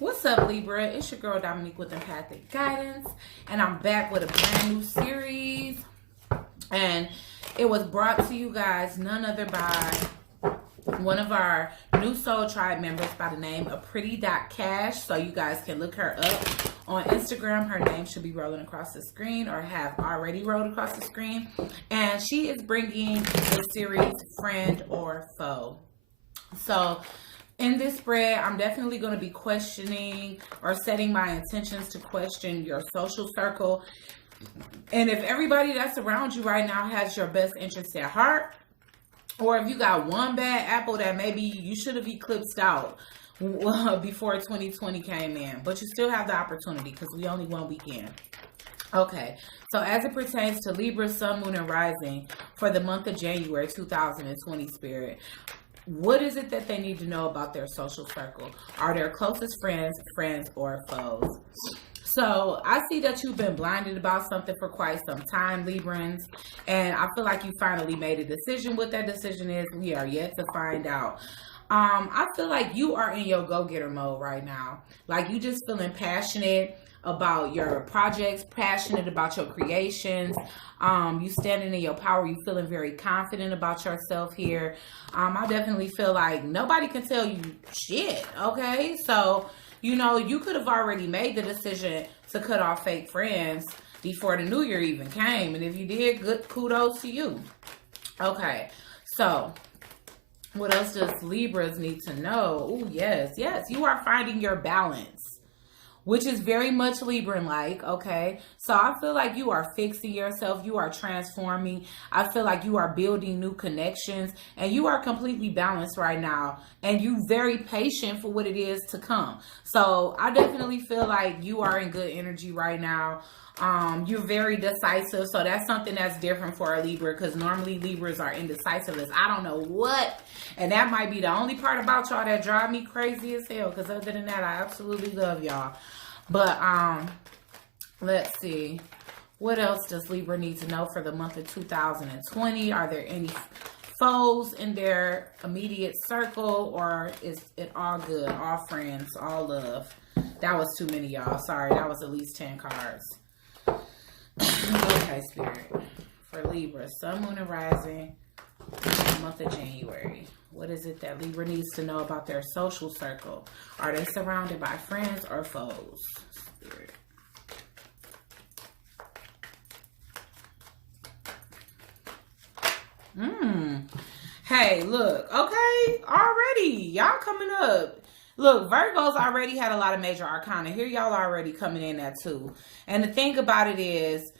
What's up, Libra? It's your girl Dominique with Empathic Guidance, and I'm back with a brand new series. And it was brought to you guys none other by one of our new Soul Tribe members by the name of Pretty.Cash. So you guys can look her up on Instagram. Her name should be rolling across the screen or have already rolled across the screen. And she is bringing the series Friend or Foe. So in this spread, I'm definitely going to be questioning or setting my intentions to question your social circle. And if everybody that's around you right now has your best interest at heart, or if you got one bad apple that maybe you should have eclipsed out before 2020 came in, but you still have the opportunity because we only one weekend. Okay, so as it pertains to Libra, Sun, Moon, and Rising for the month of January 2020 spirit, what is it that they need to know about their social circle? Are their closest friends, or foes? So I see that you've been blinded about something for quite some time, Librans, and I feel like you finally made a decision. What that decision is, we are yet to find out. I feel like you are in your go-getter mode right now. Like you just feeling passionate about your projects, passionate about your creations. You standing in your power. You feeling very confident about yourself here. I definitely feel like nobody can tell you shit. Okay, so you know you could have already made the decision to cut off fake friends before the new year even came, and if you did, good kudos to you. Okay, so what else does Libras need to know? Oh yes, you are finding your balance, which is very much Libran-like, okay? So I feel like you are fixing yourself. You are transforming. I feel like you are building new connections. And you are completely balanced right now. And you very patient for what it is to come. So I definitely feel like you are in good energy right now. You're very decisive. So that's something that's different for a Libra. Because normally Libras are indecisive as I don't know what. And that might be the only part about y'all that drive me crazy as hell. Because other than that, I absolutely love y'all. But let's see, what else does Libra need to know for the month of 2020? Are there any foes in their immediate circle, or is it all good, all friends, all love? That was too many, y'all. Sorry, that was at least 10 cards. Okay, Spirit, for Libra, Sun, Moon, and Rising, the month of January. What is it that Libra needs to know about their social circle? Are they surrounded by friends or foes? Spirit. Hey, look. Okay, already. Y'all coming up. Look, Virgos already had a lot of major arcana. Here y'all already coming in at 2. And the thing about it is,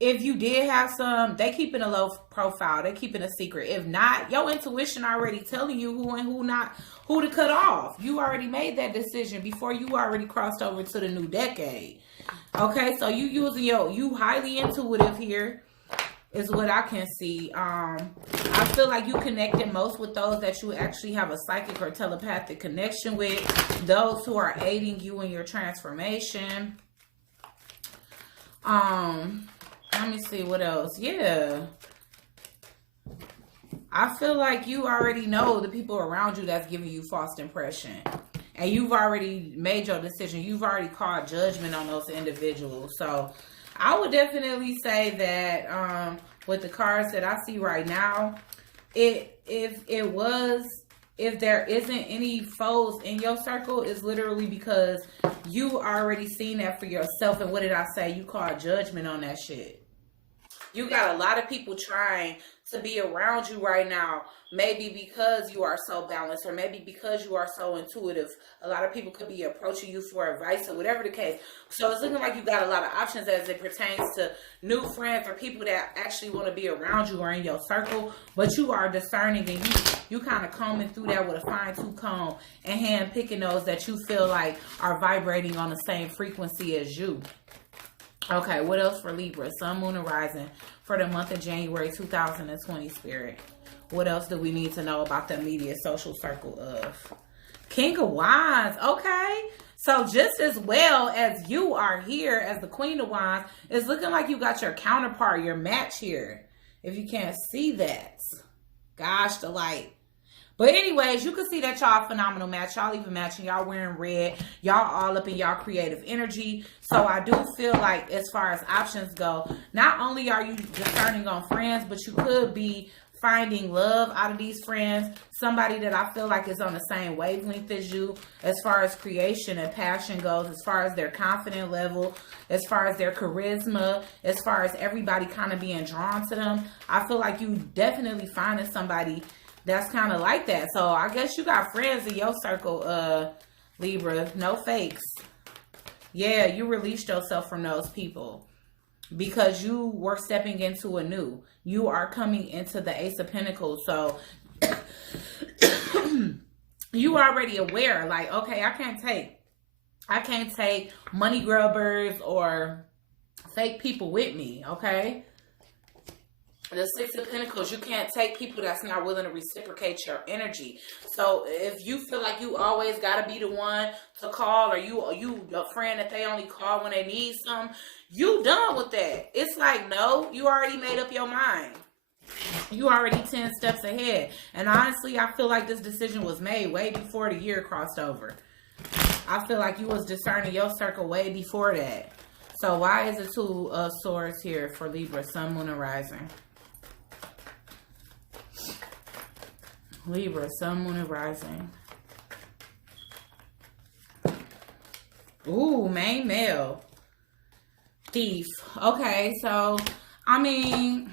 if you did have some, they keeping a low profile. They keeping a secret. If not, your intuition already telling you who and who to cut off. You already made that decision before you already crossed over to the new decade. Okay, so you using you highly intuitive here is what I can see. I feel like you connected most with those that you actually have a psychic or telepathic connection with. Those who are aiding you in your transformation. Let me see what else. Yeah. I feel like you already know the people around you that's giving you false impression. And you've already made your decision. You've already called judgment on those individuals. So I would definitely say that with the cards that I see right now, if there isn't any foes in your circle, it's literally because you already seen that for yourself. And what did I say? You called judgment on that shit. You got a lot of people trying to be around you right now, maybe because you are so balanced or maybe because you are so intuitive. A lot of people could be approaching you for advice or whatever the case. So it's looking like you got a lot of options as it pertains to new friends or people that actually want to be around you or in your circle, but you are discerning and you kind of combing through that with a fine-tooth comb and hand picking those that you feel like are vibrating on the same frequency as you. Okay, what else for Libra? Sun, Moon, and Rising for the month of January 2020, Spirit. What else do we need to know about the immediate social circle of? King of Wands. Okay, so just as well as you are here as the Queen of Wands, it's looking like you got your counterpart, your match here. If you can't see that. Gosh, the light. But anyways, you can see that y'all a phenomenal match. Y'all even matching. Y'all wearing red. Y'all all up in y'all creative energy. So I do feel like as far as options go, not only are you discerning on friends, but you could be finding love out of these friends. Somebody that I feel like is on the same wavelength as you as far as creation and passion goes, as far as their confidence level, as far as their charisma, as far as everybody kind of being drawn to them. I feel like you definitely finding somebody that's kind of like that. So I guess you got friends in your circle, Libra. No fakes. Yeah, you released yourself from those people because you were stepping into a new. You are coming into the Ace of Pentacles. So you already aware, like, okay, I can't take money grubbers or fake people with me, okay? The Six of Pentacles, you can't take people that's not willing to reciprocate your energy. So if you feel like you always got to be the one to call, or you a friend that they only call when they need something, you done with that. It's like, no, you already made up your mind. You already 10 steps ahead. And honestly, I feel like this decision was made way before the year crossed over. I feel like you was discerning your circle way before that. So why is the Two of Swords here for Libra, Sun, Moon, and Rising? Libra, Sun, Moon, and Rising. Ooh, main male. Thief. Okay, so, I mean,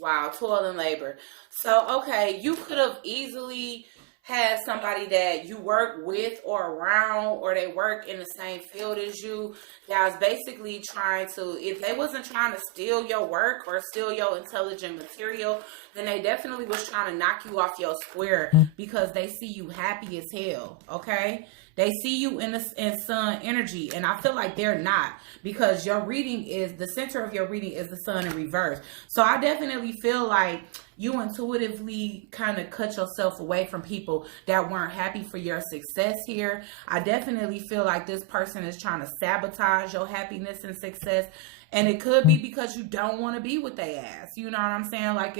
wow, toil and labor. So, okay, you could have easily had somebody that you work with or around, or they work in the same field as you, that was basically trying to, if they wasn't trying to steal your work or steal your intelligent material, then they definitely was trying to knock you off your square because they see you happy as hell, okay? They see you in sun energy, and I feel like they're not, because your reading is, the center of your reading is the sun in reverse. So I definitely feel like you intuitively kind of cut yourself away from people that weren't happy for your success here. I definitely feel like this person is trying to sabotage your happiness and success. And it could be because you don't want to be with their ass. You know what I'm saying? Like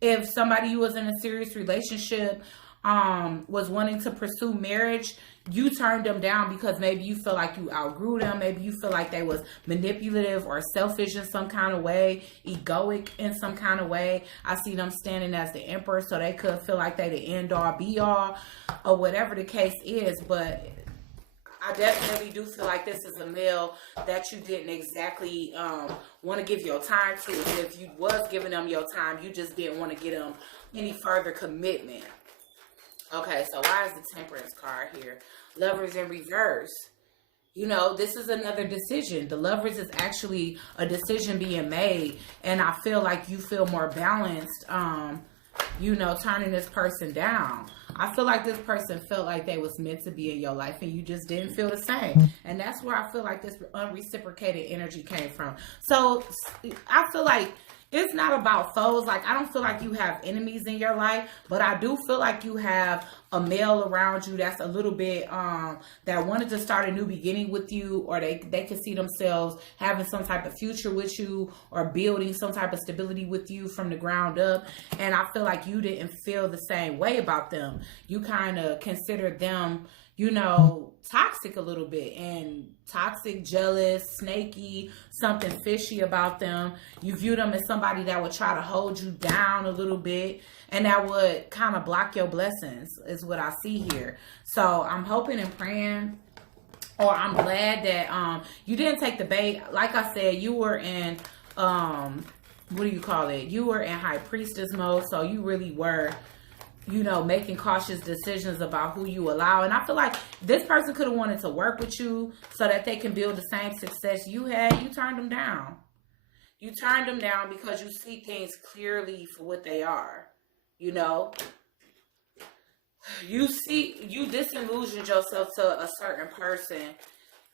if somebody you was in a serious relationship was wanting to pursue marriage, you turned them down because maybe you feel like you outgrew them. Maybe you feel like they was manipulative or selfish in some kind of way, egoic in some kind of way. I see them standing as the emperor, so they could feel like they the end all be all, or whatever the case is. But I definitely do feel like this is a male that you didn't exactly want to give your time to. If you was giving them your time, you just didn't want to get them any further commitment. Okay, so why is the Temperance card here? Lovers in reverse. You know, this is another decision. The Lovers is actually a decision being made. And I feel like you feel more balanced, you know, turning this person down. I feel like this person felt like they was meant to be in your life and you just didn't feel the same. And that's where I feel like this unreciprocated energy came from. So I feel like it's not about foes. Like, I don't feel like you have enemies in your life, but I do feel like you have a male around you that's a little bit, that wanted to start a new beginning with you, or they can see themselves having some type of future with you, or building some type of stability with you from the ground up. And I feel like you didn't feel the same way about them. You kind of considered them, you know, toxic a little bit, and toxic, jealous, snaky, something fishy about them. You view them as somebody that would try to hold you down a little bit, and that would kind of block your blessings, is what I see here. So I'm hoping and praying, or I'm glad that you didn't take the bait. Like I said, you were in what do you call it? You were in High Priestess mode, so you really were, you know, making cautious decisions about who you allow. And I feel like this person could have wanted to work with you so that they can build the same success you had. You turned them down. You turned them down because you see things clearly for what they are. You know, you disillusioned yourself to a certain person.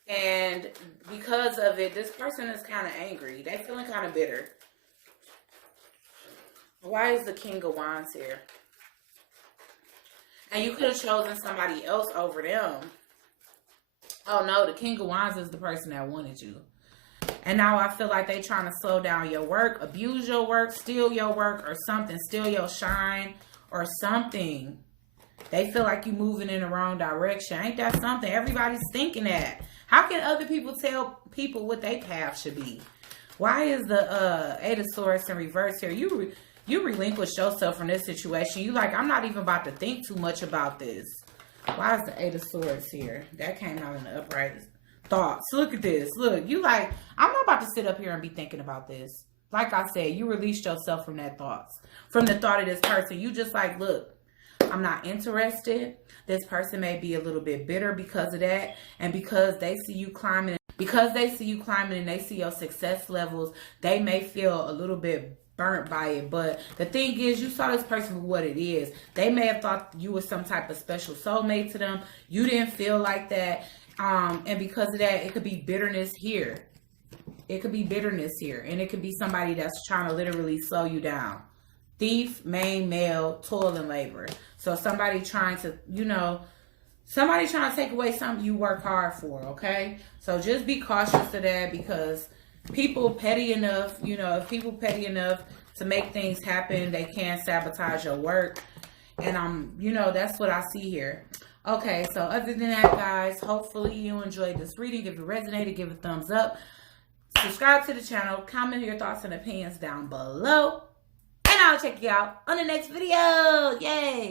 And because of it, this person is kind of angry. They're feeling kind of bitter. Why is the King of Wands here? And you could have chosen somebody else over them. Oh no, the King of Wands is the person that wanted you. And now I feel like they trying to slow down your work, abuse your work, steal your work or something, steal your shine or something. They feel like you moving in the wrong direction. Ain't that something? Everybody's thinking that. How can other people tell people what their path should be? Why is the Eight of Swords in reverse here? You relinquish yourself from this situation. You like, I'm not even about to think too much about this. Why is the Eight of Swords here? That came out in the upright thoughts. Look at this. Look, you like, I'm not about to sit up here and be thinking about this. Like I said, you released yourself from that thoughts. From the thought of this person. You just like, look, I'm not interested. This person may be a little bit bitter because of that. And because they see you climbing, and they see your success levels, they may feel a little bit burnt by it. But the thing is, you saw this person for what it is. They may have thought you were some type of special soulmate to them. You didn't feel like that. And because of that, it could be bitterness here. It could be bitterness here. And it could be somebody that's trying to literally slow you down. Thief, main male, toil and labor. So somebody trying to, somebody trying to take away something you work hard for, okay? So just be cautious of that, because people petty enough, if people petty enough to make things happen, they can sabotage your work. And that's what I see here. Okay, so other than that, guys, hopefully you enjoyed this reading. If it resonated, give it a thumbs up. Subscribe to the channel. Comment your thoughts and opinions down below. And I'll check you out on the next video. Yay!